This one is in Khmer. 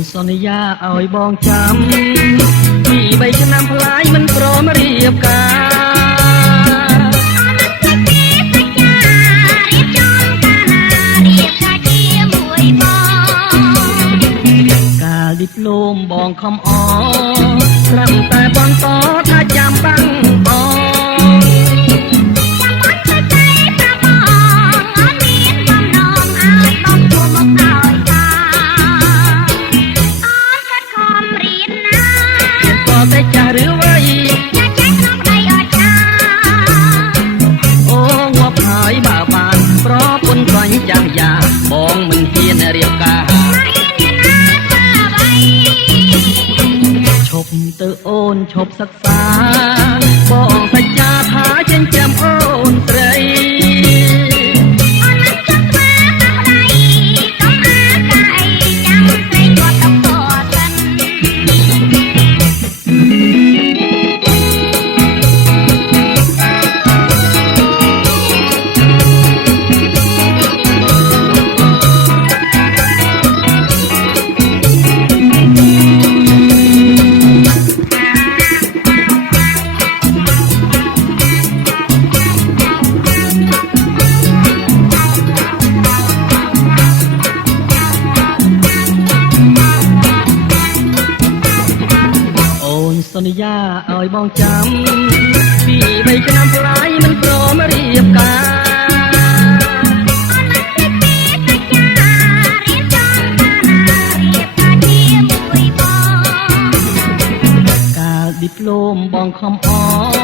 นសន្យាឲ្យបងចាំពី3ឆ្នាំផ្លាយមិនព្រមរៀបការកាលឌីប្លូមបងខំអត្រឹមតែបន្តថាចាំបាំងបងតែចាស់ឬវ័យចាស់ក្នុងដៃអស្ចារ្យអូងាប់ហើយបើបានប្រពន្ធស្វែងចាំយ៉ាបងមិនហ៊ានរៀបការឈប់ទៅអូនឈប់សិក្សាបងសច្ចាថាចិញ្ចឹមអូនស្រីសន្យាឲ្យបងចាំពី3ឆ្នាំផ្លាយមិនព្រមរៀបការកាលឌីប្លូមបងខំអ